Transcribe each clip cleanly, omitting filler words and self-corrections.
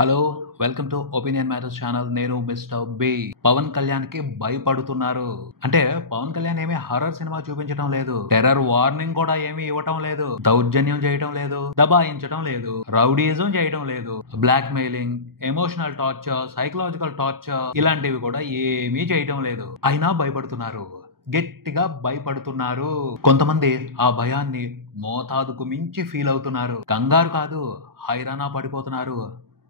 Hello, welcome to opinion matters channel. నేను mister B. Pawan Kalyan కి భయపడుతున్నారు. అంటే పవన్ కళ్యాణ్ ఏమీ హర్రర్ సినిమా చూపించడం లేదు, టెర్రర్ వార్నింగ్ కూడా ఏమీ ఇవ్వటం లేదు, దౌర్జన్యం చేయటం లేదు, దబాయించడం లేదు, రౌడీజం చేయడం లేదు, blackmailing, emotional torture, psychological torture ఇలాంటివి కూడా ఏమీ చేయటం లేదు. అయినా భయపడుతున్నారు, గట్టిగా భయపడుతున్నారు. కొంతమంది ఆ భయాన్ని మోతాదుకు మించి ఫీల్ అవుతున్నారు. కంగారు కాదు, హైరానా పడిపోతున్నారు,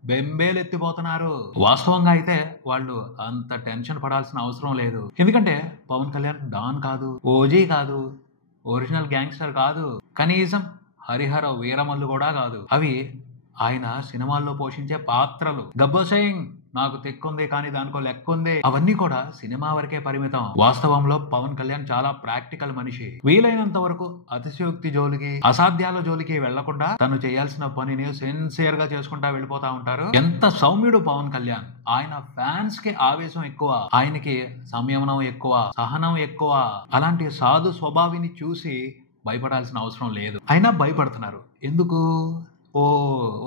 బెంబేలెత్తిపోతున్నారు. వాస్తవంగా అయితే వాళ్ళు అంత టెన్షన్ పడాల్సిన అవసరం లేదు. ఎందుకంటే పవన్ కళ్యాణ్ డాన్ కాదు, ఓజీ కాదు, ఒరిజినల్ గ్యాంగ్స్టర్ కాదు, కనీసం హరిహర వీరమల్లు కూడా కాదు. అవి ఆయన సినిమాల్లో పోషించే పాత్రలు. గబ్బర్ సింగ్ నాకు తెక్కుంది కానీ దానికో లెక్కుంది, అవన్నీ కూడా సినిమా వరకే పరిమితం. వాస్తవంలో పవన్ కళ్యాణ్ చాలా ప్రాక్టికల్ మనిషి. వీలైనంత వరకు అతిశయోక్తి జోలికి, అసాధ్యాల జోలికి వెళ్లకుండా తను చేయాల్సిన పనిని సిన్సియర్ గా చేసుకుంటా వెళ్ళిపోతా ఉంటారు. ఎంత సౌమ్యుడు పవన్ కళ్యాణ్. ఆయన ఫ్యాన్స్ కి ఆవేశం ఎక్కువ, ఆయనకి సంయమనం ఎక్కువ, సహనం ఎక్కువ. అలాంటి సాధు స్వభావిని చూసి భయపడాల్సిన అవసరం లేదు. అయినా భయపడుతున్నారు ఎందుకు?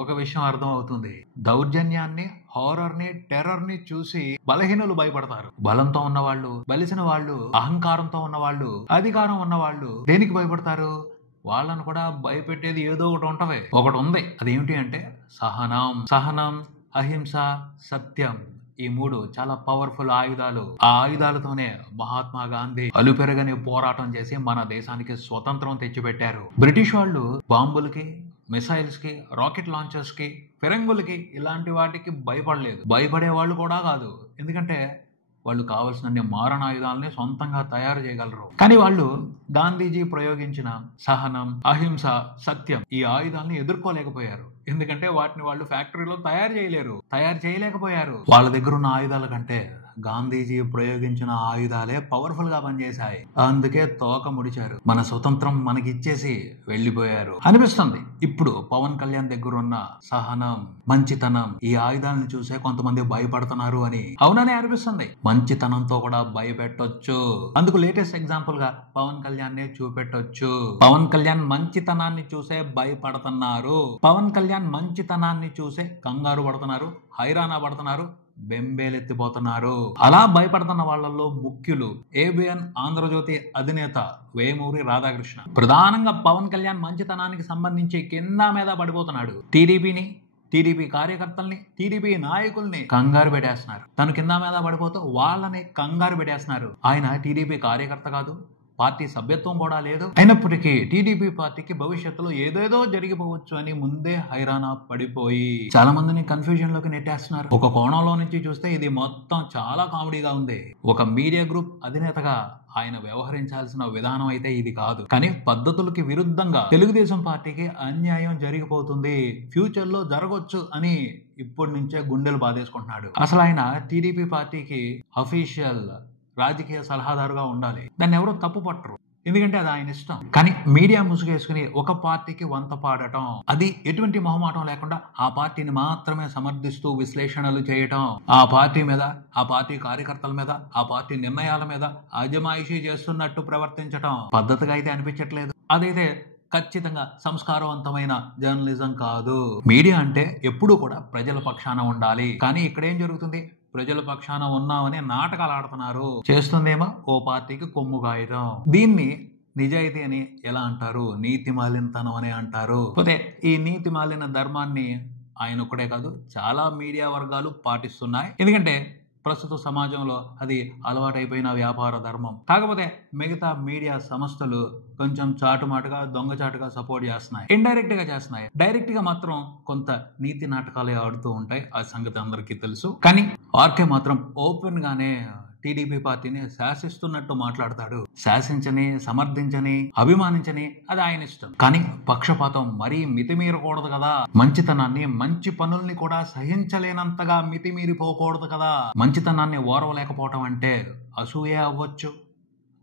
ఒక విషయం అర్థం అవుతుంది. దౌర్జన్యాన్ని, హారర్ ని, టెర్రర్ ని చూసి బలహీనులు భయపడతారు. బలంతో ఉన్నవాళ్ళు, బలిసిన వాళ్ళు, అహంకారంతో ఉన్నవాళ్ళు, అధికారం ఉన్నవాళ్ళు దేనికి భయపడతారు? వాళ్ళను కూడా భయపెట్టేది ఏదో ఒకటి ఉంది. అదేమిటి అంటే సహనం, అహింస, సత్యం. ఈ మూడు చాలా పవర్ఫుల్ ఆయుధాలు. ఆ ఆయుధాలతోనే మహాత్మా గాంధీ అలుపెరగని పోరాటం చేసి మన దేశానికి స్వతంత్రం తెచ్చిపెట్టారు. బ్రిటిష్ వాళ్ళు బాంబులకి, మిసైల్స్ కి, రాకెట్ లాంచర్స్ కి, ఫిరంగులకి ఇలాంటి వాటికి భయపడలేదు, భయపడే వాళ్ళు కూడా కాదు. ఎందుకంటే వాళ్ళు కావలసిన మారణాయుధాలని సొంతంగా తయారు చేయగలరు. కానీ వాళ్ళు గాంధీజీ ప్రయోగించిన సహనం, అహింస, సత్యం ఈ ఆయుధాలని ఎదుర్కోలేకపోయారు. ఎందుకంటే వాటిని వాళ్ళు ఫ్యాక్టరీలో తయారు చేయలేకపోయారు. వాళ్ళ దగ్గర ఉన్న ఆయుధాల కంటే గాంధీజీ ప్రయోగించిన ఆయుధాలే పవర్ఫుల్ గా పనిచేశాయి. అందుకే తోక ముడిచారు, మన స్వతంత్రం మనకిచ్చేసి వెళ్ళిపోయారు అనిపిస్తుంది. ఇప్పుడు పవన్ కళ్యాణ్ దగ్గర ఉన్న సహనం, మంచితనం ఈ ఆయుధాలను చూసే కొంతమంది భయపడుతున్నారు అని అవుననే అనిపిస్తుంది. మంచితనంతో కూడా భయపెట్టొచ్చు. అందుకు లేటెస్ట్ ఎగ్జాంపుల్ గా పవన్ కళ్యాణ్ నే చూపెట్టొచ్చు. పవన్ కళ్యాణ్ మంచితనాన్ని చూసే భయపడుతున్నారు, పవన్ కళ్యాణ్ మంచితనాన్ని చూసే కంగారు పడుతున్నారు, హైరానా పడుతున్నారు, బెంబేలెత్తిపోతున్నారు. అలా భయపడుతున్న వాళ్ళల్లో ముఖ్యులు ఏబిఎన్ ఆంధ్రజ్యోతి అధినేత వేమూరి రాధాకృష్ణ. ప్రధానంగా పవన్ కళ్యాణ్ మంచితనానికి సంబంధించి కింద మీద పడిపోతున్నాడు. టీడీపీ కార్యకర్తల్ని, టీడీపీ నాయకుల్ని కంగారు పెట్టేస్తున్నారు. తను కింద మీద పడిపోతూ వాళ్ళని కంగారు పెట్టేస్తున్నారు. ఆయన టీడీపీ కార్యకర్త కాదు, పార్టీ సభ్యత్వం కూడా లేదు. అయినప్పటికీ టీడీపీ పార్టీకి భవిష్యత్తులో ఏదేదో జరిగిపోవచ్చు అని ముందే హైరానా పడిపోయి చాలా మందిని కన్ఫ్యూజన్ లోకి నెట్టేస్తున్నారు. ఒక కోణంలో నుంచి చూస్తే ఇది మొత్తం చాలా కామెడీగా ఉంది. ఒక మీడియా గ్రూప్ అధినేతగా ఆయన వ్యవహరించాల్సిన విధానం అయితే ఇది కాదు. కానీ పద్ధతులకి విరుద్ధంగా తెలుగుదేశం పార్టీకి అన్యాయం జరిగిపోతుంది, ఫ్యూచర్ లో జరగొచ్చు అని ఇప్పటి నుంచే గుండెలు బాధేసుకుంటున్నాడు. అసలు ఆయన టీడీపీ పార్టీకి అఫీషియల్ రాజకీయ సలహాదారుగా ఉండాలి. దాన్ని ఎవరో తప్పు పట్టరు, ఎందుకంటే అది ఆయన ఇష్టం. కానీ మీడియా ముసుగేసుకుని ఒక పార్టీకి వంత పాడటం, అది ఎటువంటి మొహమాటం లేకుండా ఆ పార్టీని మాత్రమే సమర్థిస్తూ విశ్లేషణలు చేయటం, ఆ పార్టీ మీద, ఆ పార్టీ కార్యకర్తల మీద, ఆ పార్టీ నిర్ణయాల మీద అజమాయిషీ చేస్తున్నట్టు ప్రవర్తించటం పద్ధతిగా అయితే అనిపించట్లేదు. అదైతే ఖచ్చితంగా సంస్కారవంతమైన జర్నలిజం కాదు. మీడియా అంటే ఎప్పుడూ కూడా ప్రజల పక్షాన ఉండాలి. కానీ ఇక్కడ ఏం జరుగుతుంది? ప్రజల పక్షాన ఉన్నామని నాటకాలు ఆడుతున్నారు. చేస్తుందేమో ఓ పార్టీకి కొమ్ము కాయటం. దీన్ని నిజాయితీ అని ఎలా అంటారు? నీతి మాలినతనం అని అంటారు. పోతే ఈ నీతి మాలిన ధర్మాన్ని ఆయన ఒక్కడే కాదు, చాలా మీడియా వర్గాలు పాటిస్తున్నాయి. ఎందుకంటే ప్రస్తుత సమాజంలో అది అలవాటైపోయిన వ్యాపార ధర్మం. కాకపోతే మిగతా మీడియా సంస్థలు కొంచెం చాటుమాటుగా, దొంగచాటుగా సపోర్ట్ చేస్తున్నాయి, ఇండైరెక్ట్ గా చేస్తున్నాయి. డైరెక్ట్ గా మాత్రం కొంత నీతి నాటకాలే ఆడుతూ ఉంటాయి, ఆ సంగతి అందరికీ తెలుసు. కానీ ఆర్కే మాత్రం ఓపెన్ గానే టీడీపీ పార్టీని శాసిస్తున్నట్టు మాట్లాడతాడు. శాసించని, సమర్థించని, అభిమానించని అది ఆయన ఇష్టం. కానీ పక్షపాతం మరీ మితిమీరకూడదు కదా. మంచితనాన్ని, మంచి పనుల్ని కూడా సహించలేనంతగా మితిమీరిపోకూడదు కదా. మంచితనాన్ని ఓర్వలేకపోవటం అంటే అసూయ అవ్వచ్చు,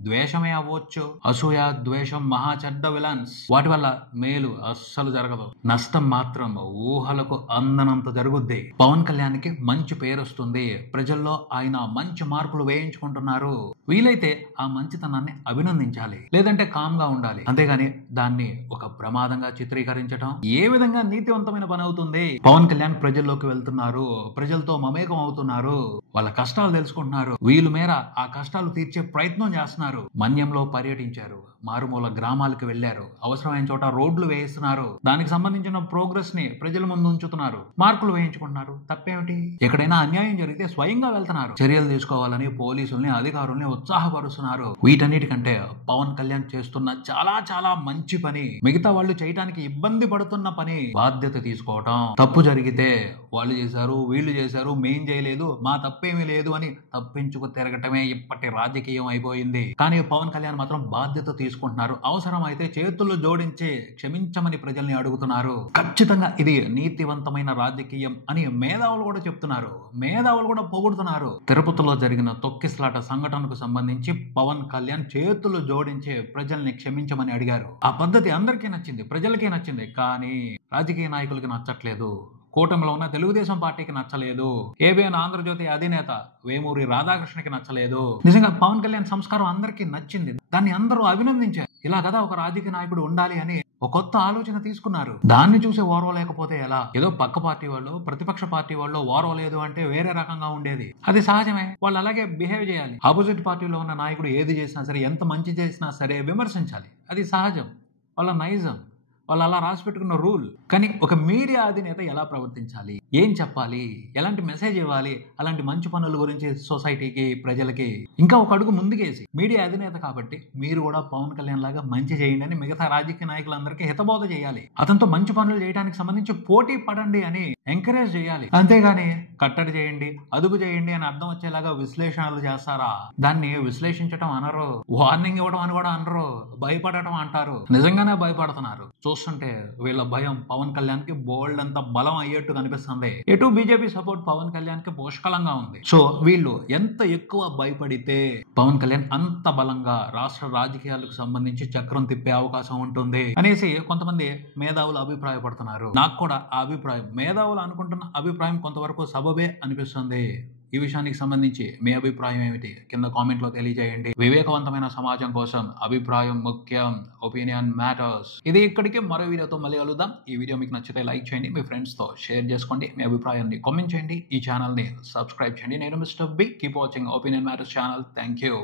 ద్వేషమే అవ్వచ్చు. అసూయ, ద్వేషం మహా చెడ్డ విలన్స్. వాటి వల్ల మేలు అస్సలు జరగదు, నష్టం మాత్రం ఊహలకు అందనంత జరుగుద్ది. పవన్ కళ్యాణ్ కి మంచి పేరు వస్తుంది, ప్రజల్లో ఆయన మంచి మార్కులు వేయించుకుంటున్నారు. వీలైతే ఆ మంచితనాన్ని అభినందించాలి, లేదంటే కామ్ గా ఉండాలి. అంతేగాని దాన్ని ఒక ప్రమాదంగా చిత్రీకరించడం ఏ విధంగా నీతివంతమైన పని అవుతుంది? పవన్ కళ్యాణ్ ప్రజల్లోకి వెళ్తున్నారు, ప్రజలతో మమేకం అవుతున్నారు, వాళ్ళ కష్టాలు తెలుసుకుంటున్నారు, వీలు మేర ఆ కష్టాలు తీర్చే ప్రయత్నం చేస్తున్నారు. మన్యంలో పర్యటించారు, మారుమూల గ్రామాలకు వెళ్లారు, అవసరమైన చోట రోడ్లు వేయిస్తున్నారు, దానికి సంబంధించిన ప్రోగ్రెస్ ని ప్రజల ముందు ఉంచుతున్నారు, మార్కులు వేయించుకుంటున్నారు. తప్పేమిటి? ఎక్కడైనా అన్యాయం జరిగితే స్వయంగా వెళ్తున్నారు, చర్యలు తీసుకోవాలని పోలీసుల్ని, అధికారుల్ని ఉత్సాహపరుస్తున్నారు. వీటన్నిటికంటే పవన్ కళ్యాణ్ చేస్తున్న చాలా చాలా మంచి పని, మిగతా వాళ్ళు చేయటానికి ఇబ్బంది పడుతున్న పని బాధ్యత తీసుకోవటం. తప్పు జరిగితే వాళ్ళు చేశారు, వీళ్ళు చేశారు, మేం చేయలేదు, మా తప్పేమీ లేదు అని తప్పించుకు తిరగటమే ఇప్పటి రాజకీయం అయిపోయింది. కానీ పవన్ కళ్యాణ్ మాత్రం బాధ్యత తీసుకుంటున్నారు. అవసరం అయితే చేతులు జోడించి క్షమించమని ప్రజల్ని అడుగుతున్నారు. ఖచ్చితంగా ఇది నీతివంతమైన రాజకీయం అని మేధావులు కూడా చెప్తున్నారు, మేధావులు కూడా పొగుడుతున్నారు. తిరుపతిలో జరిగిన తొక్కిసలాట సంఘటనకు సంబంధించి పవన్ కళ్యాణ్ చేతులు జోడించి ప్రజల్ని క్షమించమని అడిగారు. ఆ పద్ధతి అందరికీ నచ్చింది, ప్రజలకే నచ్చింది. కానీ రాజకీయ నాయకులకి నచ్చట్లేదు, కూటమిలో ఉన్న తెలుగుదేశం పార్టీకి నచ్చలేదు, ఏబిఎన్ ఆంధ్రజ్యోతి అధినేత వేమూరి రాధాకృష్ణకి నచ్చలేదు. నిజంగా పవన్ కళ్యాణ్ సంస్కారం అందరికీ నచ్చింది, దాన్ని అందరూ అభినందించారు. ఇలా కదా ఒక రాజకీయ నాయకుడు ఉండాలి అని ఒక కొత్త ఆలోచన తీసుకున్నారు. దాన్ని చూసి ఓర్వలేకపోతే ఎలా? ఏదో పక్క పార్టీ వాళ్ళు, ప్రతిపక్ష పార్టీ వాళ్ళు ఓర్వలేదు అంటే వేరే రకంగా ఉండేది. అది సహజమే, వాళ్ళు అలాగే బిహేవ్ చేయాలి. ఆపోజిట్ పార్టీలో ఉన్న నాయకుడు ఏది చేసినా సరే, ఎంత మంచి చేసినా సరే విమర్శించాలి, అది సహజం, వాళ్ళ నైజం, వాళ్ళు అలా రాసి పెట్టుకున్న రూల్. కానీ ఒక మీడియా అధినేత ఎలా ప్రవర్తించాలి, ఏం చెప్పాలి, ఎలాంటి మెసేజ్ ఇవ్వాలి, అలాంటి మంచి పనుల గురించి సొసైటీకి, ప్రజలకి ఇంకా ఒక అడుగు ముందుకేసి, మీడియా అధినేత కాబట్టి మీరు కూడా పవన్ కళ్యాణ్ లాగా మంచి చేయండి అని మిగతా రాజకీయ నాయకులందరికీ హితబోధ చేయాలి. అతనితో మంచి పనులు చేయడానికి సంబంధించి పోటీ పడండి అని ఎంకరేజ్ చేయాలి. అంతేగాని కట్టడి చేయండి, అదుపు చేయండి అని అర్థం వచ్చేలాగా విశ్లేషణలు చేస్తారా? దాన్ని విశ్లేషించడం అనరు, వార్నింగ్ ఇవ్వడం అని కూడా అనరు, భయపడటం అంటారు. నిజంగానే భయపడుతున్నారు. చూస్తుంటే వీళ్ళ భయం పవన్ కళ్యాణ్ కి బోల్డ్ అంత బలం అయ్యేట్టు కనిపిస్తుంది. ఎటు బీజేపీ సపోర్ట్ పవన్ కళ్యాణ్ కి పుష్కలంగా ఉంది. సో వీళ్ళు ఎంత ఎక్కువ భయపడితే పవన్ కళ్యాణ్ అంత బలంగా రాష్ట్ర రాజకీయాలకు సంబంధించి చక్రం తిప్పే అవకాశం ఉంటుంది అనేసి కొంతమంది మేధావులు అభిప్రాయపడుతున్నారు. నాకు కూడా ఆ అభిప్రాయం, మేధావులు అనుకుంటున్న అభిప్రాయం కొంతవరకు సబబే అనిపిస్తుంది. ఈ విషయానికి సంబంధించి మీ అభిప్రాయం ఏమిటి? కింద కామెంట్ లో తెలియజేయండి. వివేకవంతమైన సమాజం కోసం అభిప్రాయం ముఖ్యం, ఒపీనియన్ మ్యాటర్స్. ఇది ఇక్కడికి, మరో వీడియోతో మళ్ళీ కలుద్దాం. ఈ వీడియో మీకు నచ్చితే లైక్ చేయండి, మీ ఫ్రెండ్స్ తో షేర్ చేసుకోండి, మీ అభిప్రాయాన్ని కామెంట్ చేయండి, ఈ ఛానల్ ని సబ్స్క్రైబ్ చేయండి. నేను mister B. Keep watching opinion matters channel. Thank you.